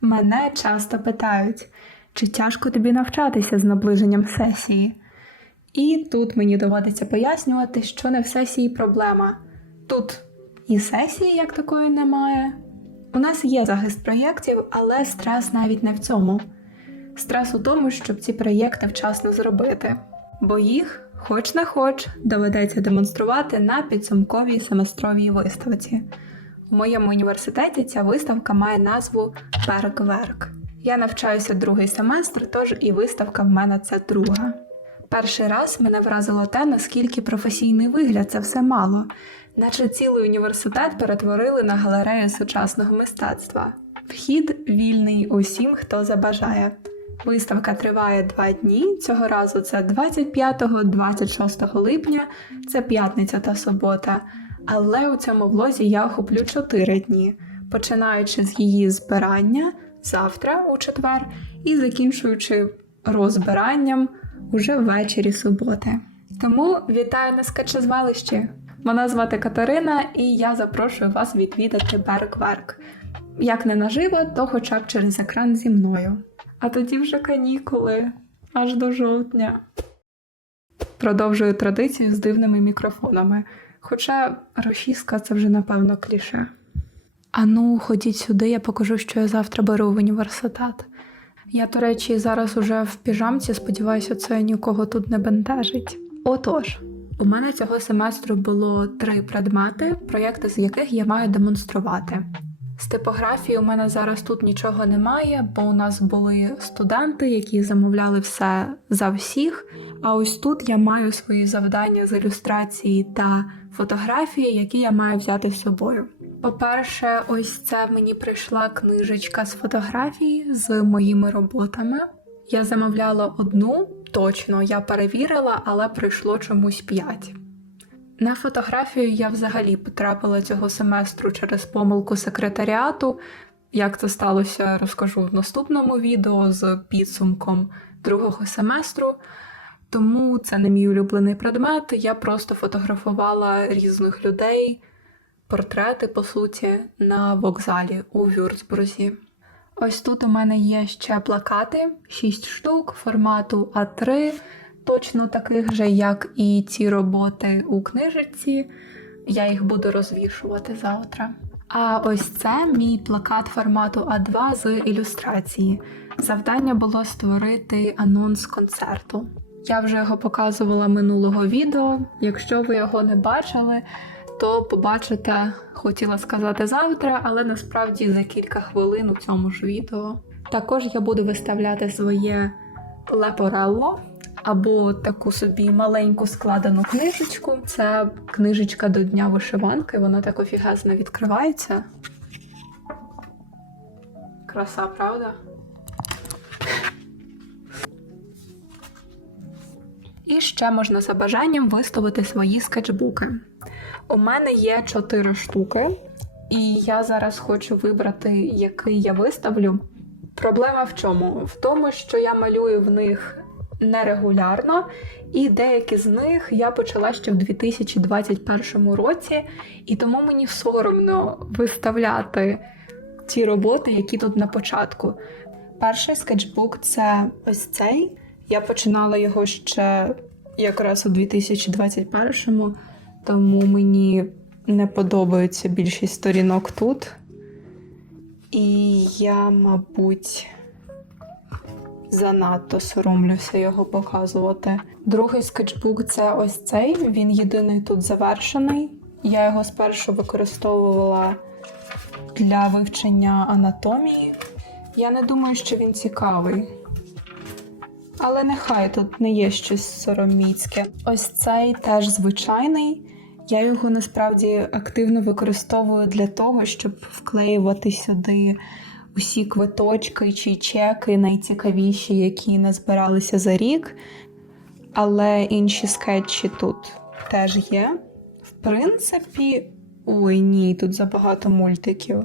Мене часто питають, чи тяжко тобі навчатися з наближенням сесії. І тут мені доводиться пояснювати, що не в сесії проблема. Тут і сесії як такої немає. У нас є захист проєктів, але стрес навіть не в цьому. Стрес у тому, щоб ці проєкти вчасно зробити, бо їх, хоч не хоч, доведеться демонструвати на підсумковій семестровій виставці. У моєму університеті ця виставка має назву Беркверк. Я навчаюся другий семестр, тож і виставка в мене це друга. Перший раз мене вразило те, наскільки професійний вигляд це все мало, наче цілий університет перетворили на галерею сучасного мистецтва. Вхід вільний усім, хто забажає. Виставка триває два дні. Цього разу це 25-26 липня, це п'ятниця та субота. Але у цьому влозі я охоплю 4 дні, починаючи з її збирання завтра у четвер і закінчуючи розбиранням уже ввечері суботи. Тому вітаю на скачезвалищі. Мене звати Катерина, і я запрошую вас відвідати Беркверк. Як не наживо, то хоча б через екран зі мною. А тоді вже канікули аж до жовтня. Продовжую традицію з дивними мікрофонами. Хоча російська це вже напевно кліше. Ану, ходіть сюди, я покажу, що я завтра беру в університет. Я, до речі, зараз уже в піжамці, сподіваюся, це нікого тут не бентежить. Отож, у мене цього семестру було три предмети, проєкти з яких я маю демонструвати. З типографії у мене зараз тут нічого немає, бо у нас були студенти, які замовляли все за всіх. А ось тут я маю свої завдання з ілюстрації та фотографії, які я маю взяти з собою. По-перше, ось це мені прийшла книжечка з фотографій з моїми роботами. Я замовляла одну, точно, я перевірила, але прийшло чомусь п'ять. На фотографію я взагалі потрапила цього семестру через помилку секретаріату. Як це сталося, розкажу в наступному відео з підсумком другого семестру. Тому це не мій улюблений предмет. Я просто фотографувала різних людей, портрети, по суті, на вокзалі у Вюрцбурзі. Ось тут у мене є ще плакати, 6 штук формату А3, точно таких же, як і ці роботи у книжечці. Я їх буду розвішувати завтра. А ось це мій плакат формату А2 з ілюстрації. Завдання було створити анонс концерту. Я вже його показувала минулого відео. Якщо ви його не бачили, то побачите, хотіла сказати завтра, але насправді за кілька хвилин у цьому ж відео. Також я буду виставляти своє лепорелло або таку собі маленьку складену книжечку. Це книжечка до Дня вишиванки, вона так офігезно відкривається. Краса, правда? І ще можна за бажанням виставити свої скетчбуки. У мене є чотири штуки, і я зараз хочу вибрати, який я виставлю. Проблема в чому? В тому, що я малюю в них нерегулярно, і деякі з них я почала ще в 2021 році, і тому мені соромно виставляти ті роботи, які тут на початку. Перший скетчбук це ось цей. Я починала його ще якраз у 2021-му, тому мені не подобається більшість сторінок тут. І я, мабуть, занадто соромлюся його показувати. Другий скетчбук це ось цей. Він єдиний тут завершений. Я його спершу використовувала для вивчення анатомії. Я не думаю, що він цікавий. Але нехай тут не є щось сороміцьке. Ось цей теж звичайний. Я його насправді активно використовую для того, щоб вклеювати сюди усі квиточки чи чеки, найцікавіші, які назбиралися за рік. Але інші скетчі тут теж є. В принципі, ой ні, тут забагато мультиків.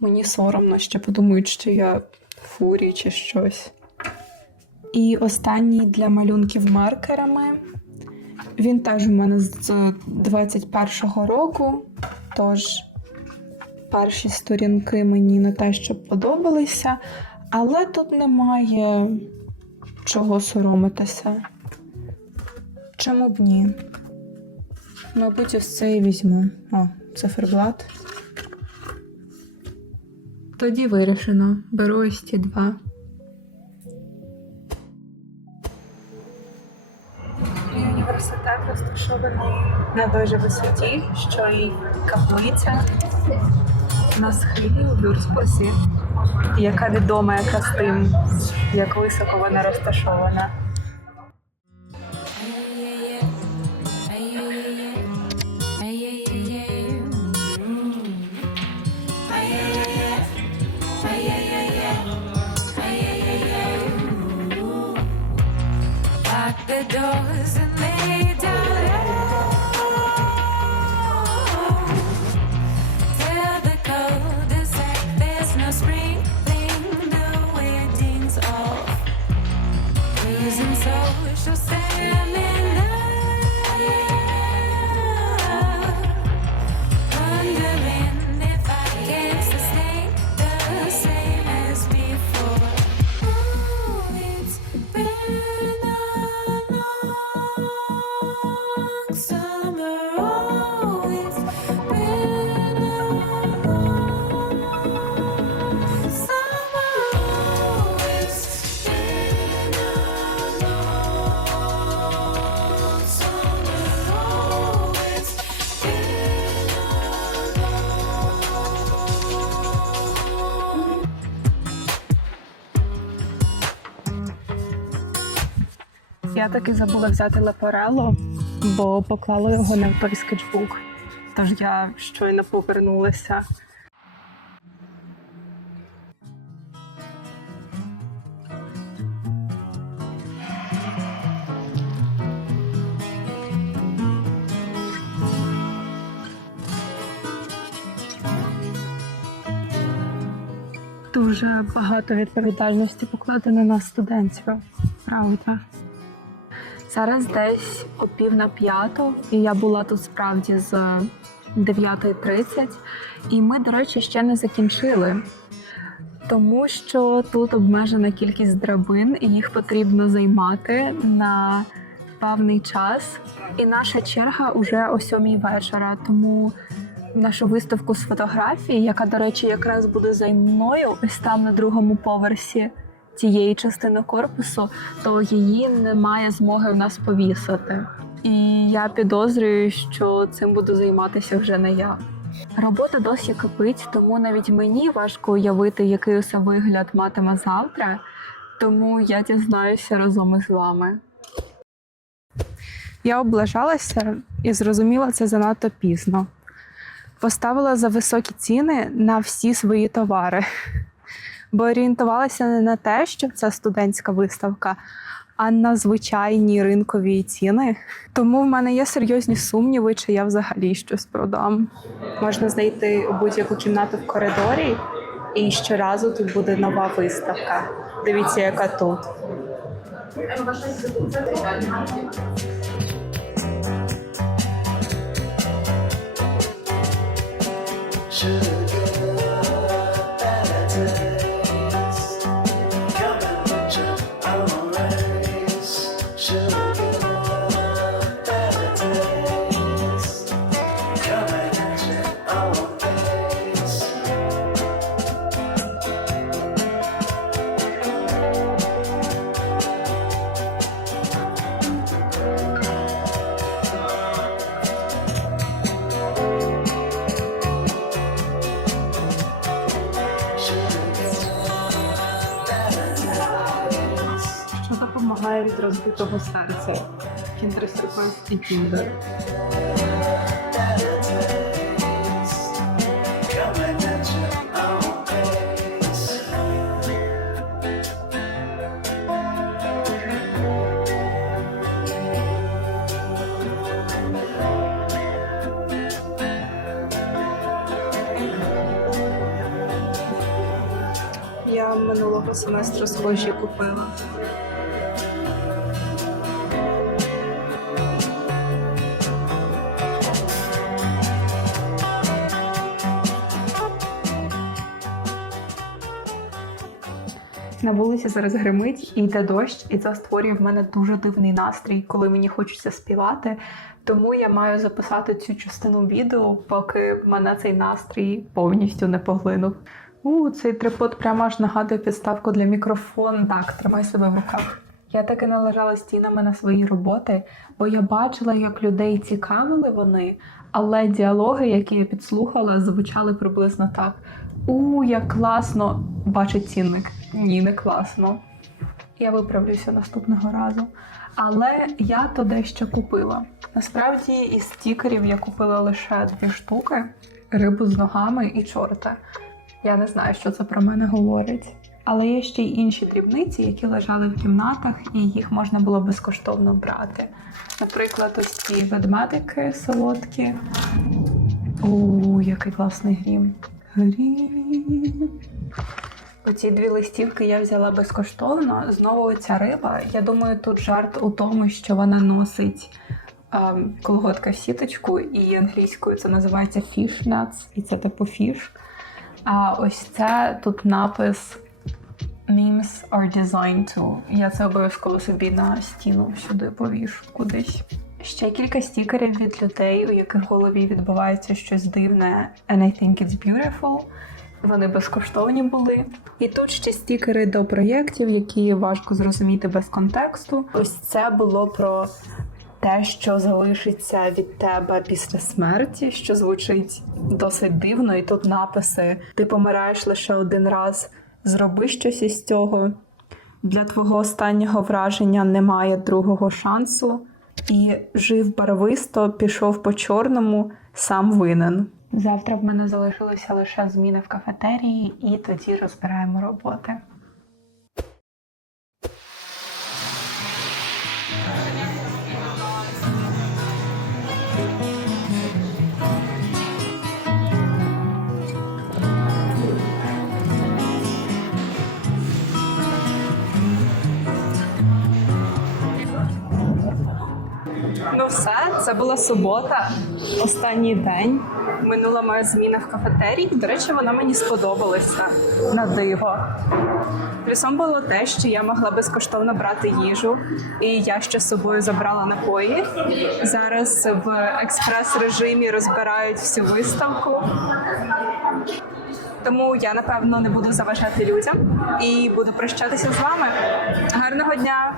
Мені соромно, ще подумають, що я фурі чи щось. І останній для малюнків маркерами. Він теж у мене з 21-го року. Тож, перші сторінки мені не те, що подобалися, але тут немає чого соромитися. Чому б ні? Мабуть, ось це і візьму. О, циферблат. Тоді вирішено. Беру ось ці два. Університет розташований на той же висоті, що й каплиця на схилі у Бюрспасі, яка відома якраз тим, як високо вона розташована. The doors and lay Я таки забула взяти лепорело, бо поклала його не той скетчбук. Тож я щойно повернулася. Дуже багато відповідальності покладено на студентів. Правда. Зараз десь о пів на п'яту, і я була тут справді з 9.30. І ми, до речі, ще не закінчили, тому що тут обмежена кількість драбин, і їх потрібно займати на певний час. І наша черга уже о сьомій вечора. Тому нашу виставку з фотографій, яка, до речі, якраз буде за мною, ось там на другому поверсі цієї частини корпусу, то її немає змоги в нас повісити. І я підозрюю, що цим буду займатися вже не я. Робота досі кипить, тому навіть мені важко уявити, який усе вигляд матиме завтра. Тому я дізнаюся разом із вами. Я облажалася і зрозуміла це занадто пізно. Поставила за високі ціни на всі свої товари, бо орієнтувалася не на те, що це студентська виставка, а на звичайні ринкові ціни. Тому в мене є серйозні сумніви, чи я взагалі щось продам. Можна знайти будь-яку кімнату в коридорі, і щоразу тут буде нова виставка. Дивіться, яка тут. Що розбитого серця? Кіндер Сюрприз і Кіндер. Я минулого семестру схожі купила. На вулиці зараз гримить і йде дощ, і це створює в мене дуже дивний настрій, коли мені хочеться співати. Тому я маю записати цю частину відео, поки мене цей настрій повністю не поглинув. У, цей трипод прямо аж нагадує підставку для мікрофону. Так, тримай себе в руках. Я таки належала стінами на свої роботи, бо я бачила, як людей цікавили вони, але діалоги, які я підслухала, звучали приблизно так: У, як класно! Бачить цінник. Ні, не класно. Я виправлюся наступного разу. Але я то дещо купила. Насправді із стікерів я купила лише дві штуки: рибу з ногами і чорта. Я не знаю, що це про мене говорить. Але є ще й інші дрібниці, які лежали в кімнатах, і їх можна було безкоштовно брати. Наприклад, ось ці ведмедики солодкі. О, який класний грім. Грім. Оці дві листівки я взяла безкоштовно. Знову ця риба. Я думаю, тут жарт у тому, що вона носить ем, колготка в сіточку, і англійською це називається fishnets, і це типу фіш. А ось це тут напис Memes are designed to. Я це обов'язково собі на стіну сюди повішу кудись. Ще кілька стікерів від людей, у яких в голові відбувається щось дивне, and I think it's beautiful. Вони безкоштовні були. І тут ще стікери до проєктів, які важко зрозуміти без контексту. Ось це було про те, що залишиться від тебе після смерті, що звучить досить дивно, і тут написи: ти помираєш лише один раз, зроби щось із цього. Для твого останнього враження немає другого шансу. І жив барвисто, пішов по чорному, сам винен. Завтра в мене залишилася лише зміни в кафетерії, і тоді розбираємо роботи. Ну все, це була субота, останній день. Минула моя зміна в кафетерії. До речі, вона мені сподобалася на диво. Плюсом було те, що я могла безкоштовно брати їжу, і я ще з собою забрала напої. Зараз в експрес-режимі розбирають всю виставку. Тому я напевно не буду заважати людям і буду прощатися з вами. Гарного дня!